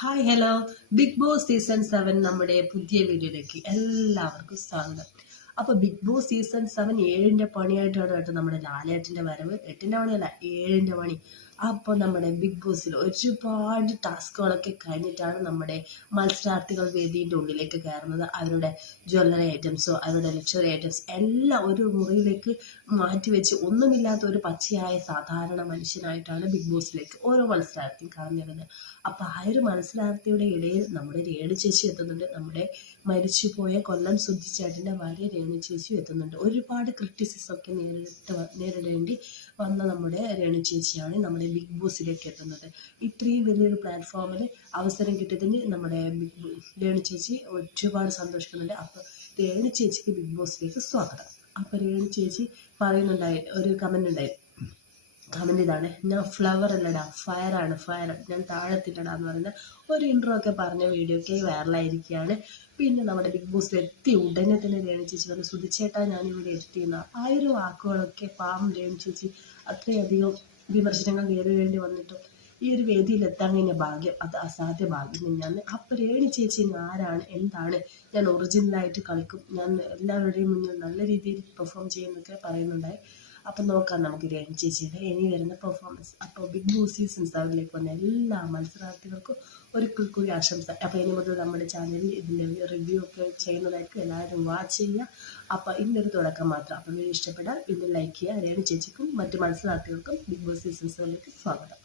Hi hello Bigg Boss season 7 നമ്മുടെ പുതിയ വീഡിയോയിലേക്ക് എല്ലാവർക്കും സ്വാഗതം. അപ്പോൾ ബിഗ് ബോസ് സീസൺ 7 7ന്റെ പണിയായിട്ടാണ് കേട്ടോ നമ്മുടെ ലാലേട്ടൻ്റെ വരവ്. 8ന്റെ പണിയല്ല, 7ന്റെ പണി. അപ്പോൾ നമ്മുടെ ബിഗ് ബോസിൽ ഒരുപാട് ടാസ്കുകളൊക്കെ കഴിഞ്ഞിട്ടാണ് നമ്മുടെ മത്സരാർത്ഥികൾ വേദിയുടെ ഉള്ളിലേക്ക് കയറുന്നത്. അവരുടെ ജ്വല്ലറി ഐറ്റംസോ അവരുടെ ലക്ഷറി ഐറ്റംസ് എല്ലാം ഒരു മുറിയിലേക്ക് മാറ്റിവെച്ച് ഒന്നുമില്ലാത്ത ഒരു പച്ചയായ സാധാരണ മനുഷ്യനായിട്ടാണ് ബിഗ് ബോസിലേക്ക് ഓരോ മത്സരാർത്ഥിയും കടന്നിരുന്നത്. അപ്പോൾ ആ ഒരു മത്സരാർത്ഥിയുടെ ഇടയിൽ നമ്മുടെ രേണു ചേച്ചി എത്തുന്നുണ്ട്. നമ്മുടെ മരിച്ചുപോയ കൊല്ലം സുധിച്ചേട്ടൻ്റെ ഭാര്യ രേണു ചേച്ചി എത്തുന്നുണ്ട്. ഒരുപാട് ക്രിറ്റിസിസം ഒക്കെ നേരിടേണ്ടി വന്ന നമ്മുടെ രേണു ചേച്ചിയാണ് നമ്മുടെ ബിഗ് ബോസിലേക്ക് എത്തുന്നത്. ഇത്രയും വലിയൊരു പ്ലാറ്റ്ഫോമിൽ അവസരം കിട്ടിയതിന് നമ്മുടെ രേണു ചേച്ചി ഒരുപാട് സന്തോഷിക്കുന്നുണ്ട്. അപ്പോൾ രേണു ചേച്ചിക്ക് ബിഗ് ബോസിലേക്ക് സ്വാഗതം. അപ്പോൾ രേണു ചേച്ചി പറയുന്നുണ്ടായി, ഒരു കമൻ്റ് ഉണ്ടായി. കമൻ്റ് ഇതാണ്: ഞാൻ ഫ്ലവർ അല്ലടാ, ഫയറാണ്, ഫയർ, ഞാൻ താഴെത്തില്ലടാ എന്ന് പറയുന്ന ഒരു ഇൻട്രോ ഒക്കെ പറഞ്ഞ വീഡിയോ ഒക്കെ വൈറലായിരിക്കുകയാണ്. പിന്നെ നമ്മുടെ ബിഗ് ബോസിൽ എത്തി ഉടനെ തന്നെ രേണു ചേച്ചി പറഞ്ഞു, സുധിച്ചേട്ടാ ഞാനിവിടെ എത്തിയെന്ന ആ ഒരു വാക്കുകളൊക്കെ പാവം രേണു ചേച്ചി അത്രയധികം വിമർശനങ്ങൾ നേരിടേണ്ടി വന്നിട്ടും ഈ ഒരു വേദിയിൽ എത്താൻ കഴിഞ്ഞ ഭാഗ്യം അത് അസാധ്യ ഭാഗ്യം തന്നെയാണ്. അപ്പോൾ രേണു ചേച്ചി ആരാണ്, എന്താണ്, ഞാൻ ഒറിജിനലായിട്ട് കളിക്കും, ഞാൻ എല്ലാവരുടെയും മുന്നിൽ നല്ല രീതിയിൽ പെർഫോം ചെയ്യുന്നൊക്കെ പറയുന്നുണ്ടായി. അപ്പം നോക്കാം നമുക്ക് രേണു ചേച്ചിയുടെ ഇനി വരുന്ന പെർഫോമൻസ്. അപ്പോൾ ബിഗ് ബോസ് സീസൺ 7ലേക്ക് വന്ന എല്ലാ മത്സരാർത്ഥികൾക്കും ഒരിക്കൽ കൂടി ആശംസ. അപ്പോൾ ഇനി മുതൽ നമ്മുടെ ചാനലിൽ ഇതിൻ്റെ റിവ്യൂ ഒക്കെ ചെയ്യുന്നതായിരിക്കും, എല്ലാവരും വാച്ച് ചെയ്യുക. അപ്പോൾ ഇന്നൊരു തുടക്കം മാത്രം. അപ്പോൾ വീഡിയോ ഇഷ്ടപ്പെട്ടാൽ ഇന്ന് ലൈക്ക് ചെയ്യുക. രേണു ചേച്ചിക്കും മറ്റ് മത്സരാർത്ഥികൾക്കും ബിഗ് ബോസ് സീസൺ 7ലേക്ക് സ്വാഗതം.